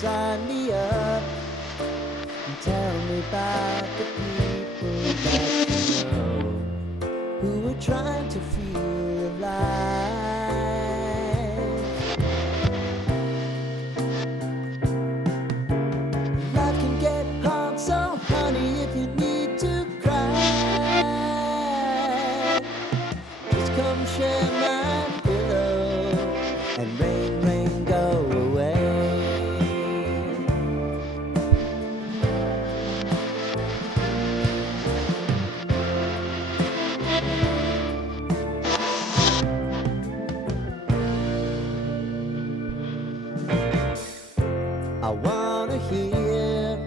sign me up and tell me about the people that you know who are trying to feel alive. Life can get hard, so honey, if you need to cry, just come share my pillow and rain, rain, go away. I wanna hear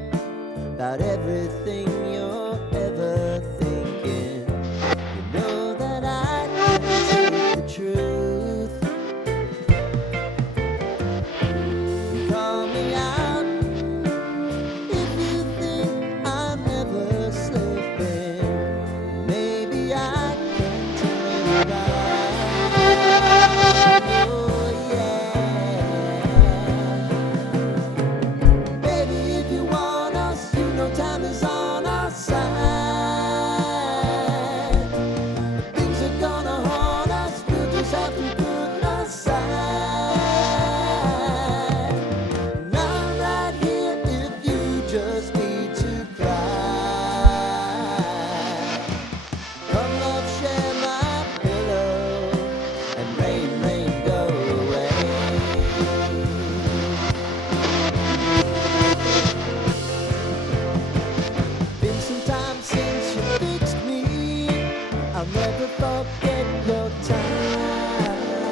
about everything you're ever thinking. You know that I can speak the truth. Call me out if you think I'm ever slipping. Maybe I can turn it around. Oh yeah. Baby, if you want us, you know time is on our side. Things are gonna haunt us, we'll just have to put aside. And I'm right here if you just need to cry. Come love, share my pillow and rain, rain, go away. Been some time since you fixed me. I'll never forget your time.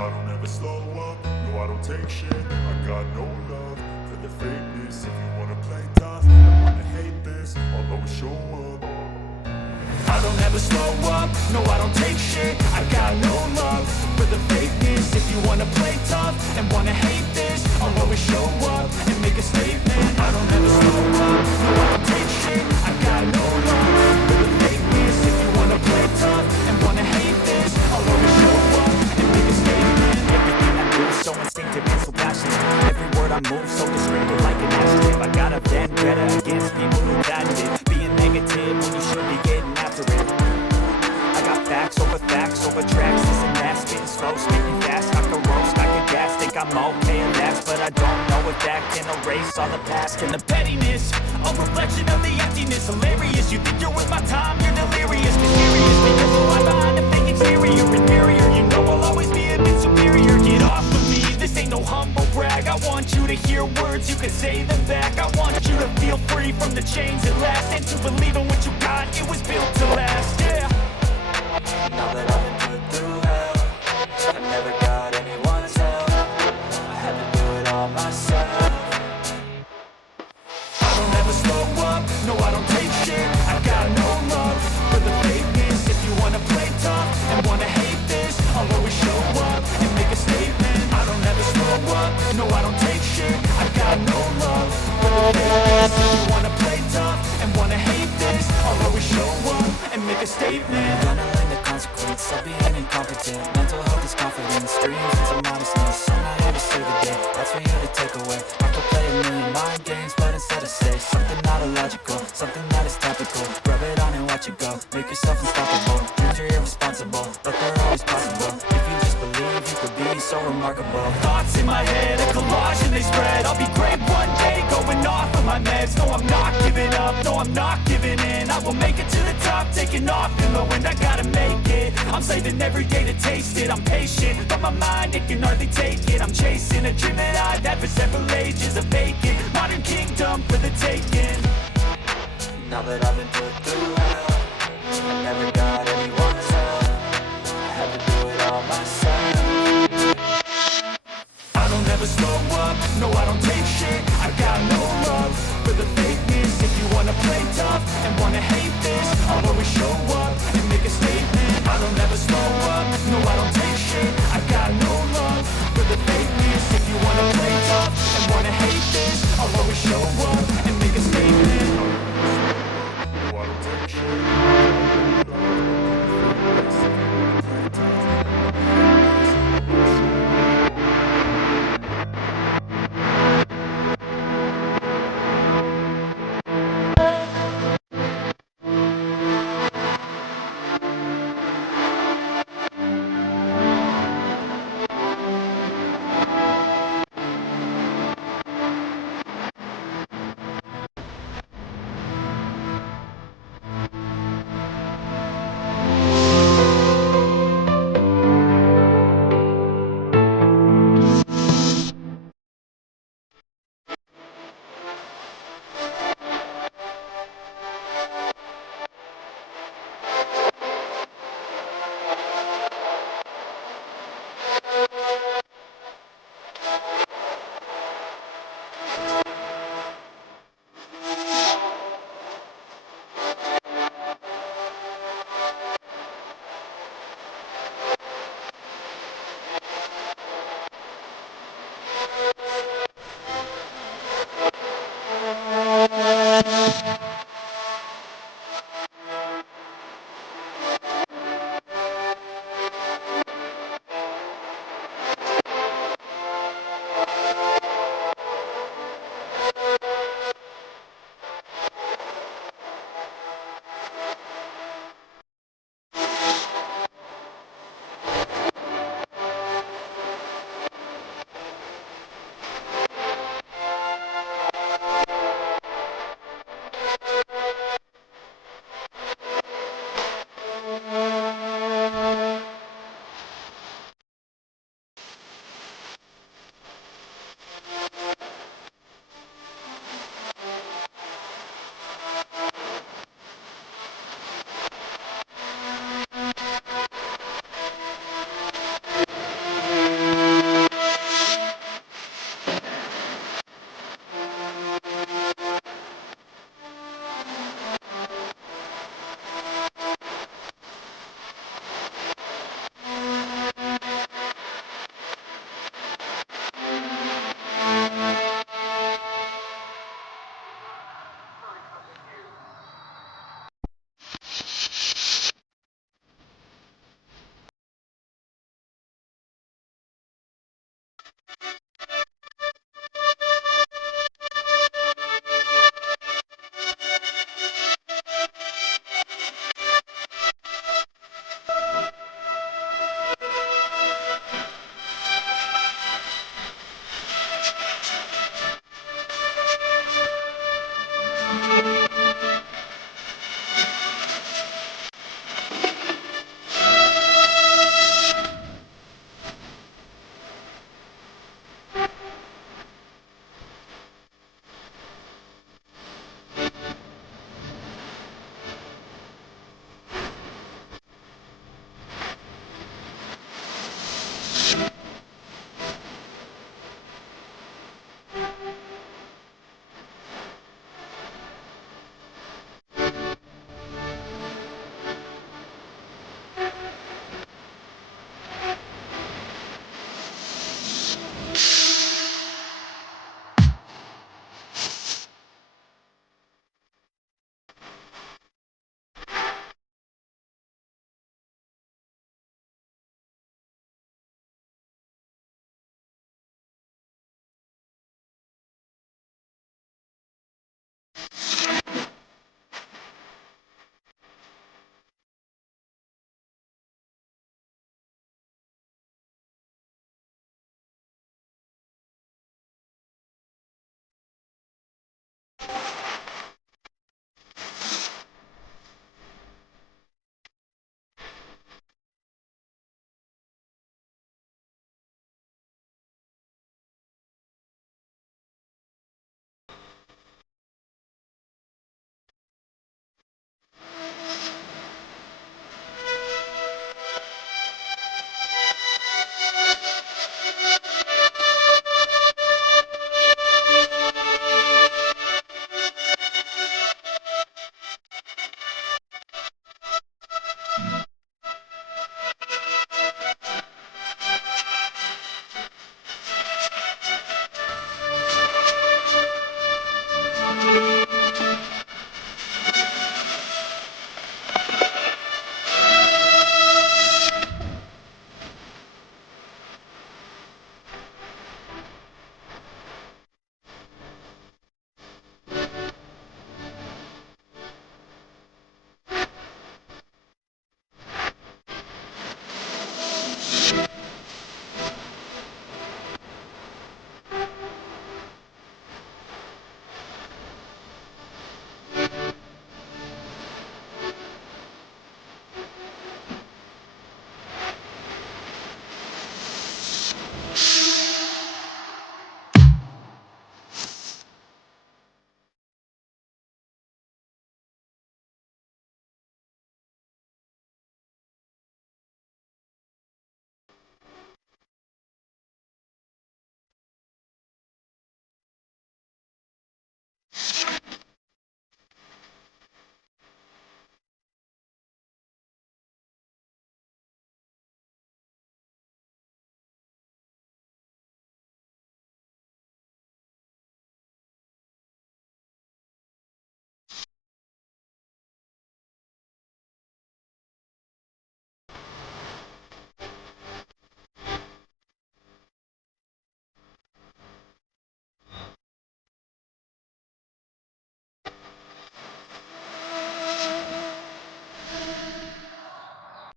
I don't ever slow up, no I don't take shit. I got no love for the fakeness. If you wanna play tough and wanna hate this, I'll always show up. I don't ever slow up, no I don't take shit. I got no love for the fakeness. If you wanna play tough and wanna hate this, I'll always show up and make a statement. I don't ever slow up, no I don't take shit. I got no love for the fakeness. If you wanna play tough and wanna hate this, I'll always show up and make a statement. Everything I do so instinctive and so passionate. Every word I move so descriptive like an adjective. I got a vendetta against people who patented being negative when you should be getting after it. I got facts over tracks. This and that, spitting slow, spitting fast. I can roast, I can gas, think I'm okay and that's, but I don't know if that can erase all the past. And the pettiness, a reflection of the emptiness. Hilarious, you think you're worth my time, you're delirious. Mysterious, because you lie behind a fake exterior. Inferior, you know I'll always be a bit superior. Get off of me, this ain't no humble brag. I want you to hear words, you can say them back. I want you to feel free from the chains at last, and to believe in what you got, it was built to last, yeah. Now that I've been put through hell, I never got anyone's help. I had to do it all myself. I don't ever slow up, no I don't take shit. I got no love for the fakeness. If you wanna play tough and wanna hate this, I'll always show up and make a statement. I don't ever slow up, no I don't take shit. I got no love for the fakeness. If you wanna play tough and wanna hate this, I'll always show up and make a statement. Gonna learn the consequence of being incompetent. Mental health is confidence, dreams is a modestness. I'm not here to save the day, that's for you to take away. I could play a million mind games, but instead I say something not illogical, something that is topical. Rub it on and watch it go, make yourself unstoppable. Dreams are irresponsible, but they're always possible. If you just believe, you could be so remarkable. Thoughts in my head, a collage and they spread. I'll be great one day, going off of my meds. No, I'm not giving up, no, I'm not giving in. I will make it to the top, taking off in the wind. I gotta make it, I'm saving every day to taste it. I'm patient, but my mind, it can hardly take it. I'm chasing a dream that I've had for several ages. A vacant, modern kingdom for the taking. Now that I've been put through hell, I never got anyone's help. I had to do it all myself. I don't ever slow up, no I don't take shit. I got no love for the fakeness. If you wanna play tough and wanna hate this, I'll always show up and make a statement. I don't ever slow up, no I don't take shit. I got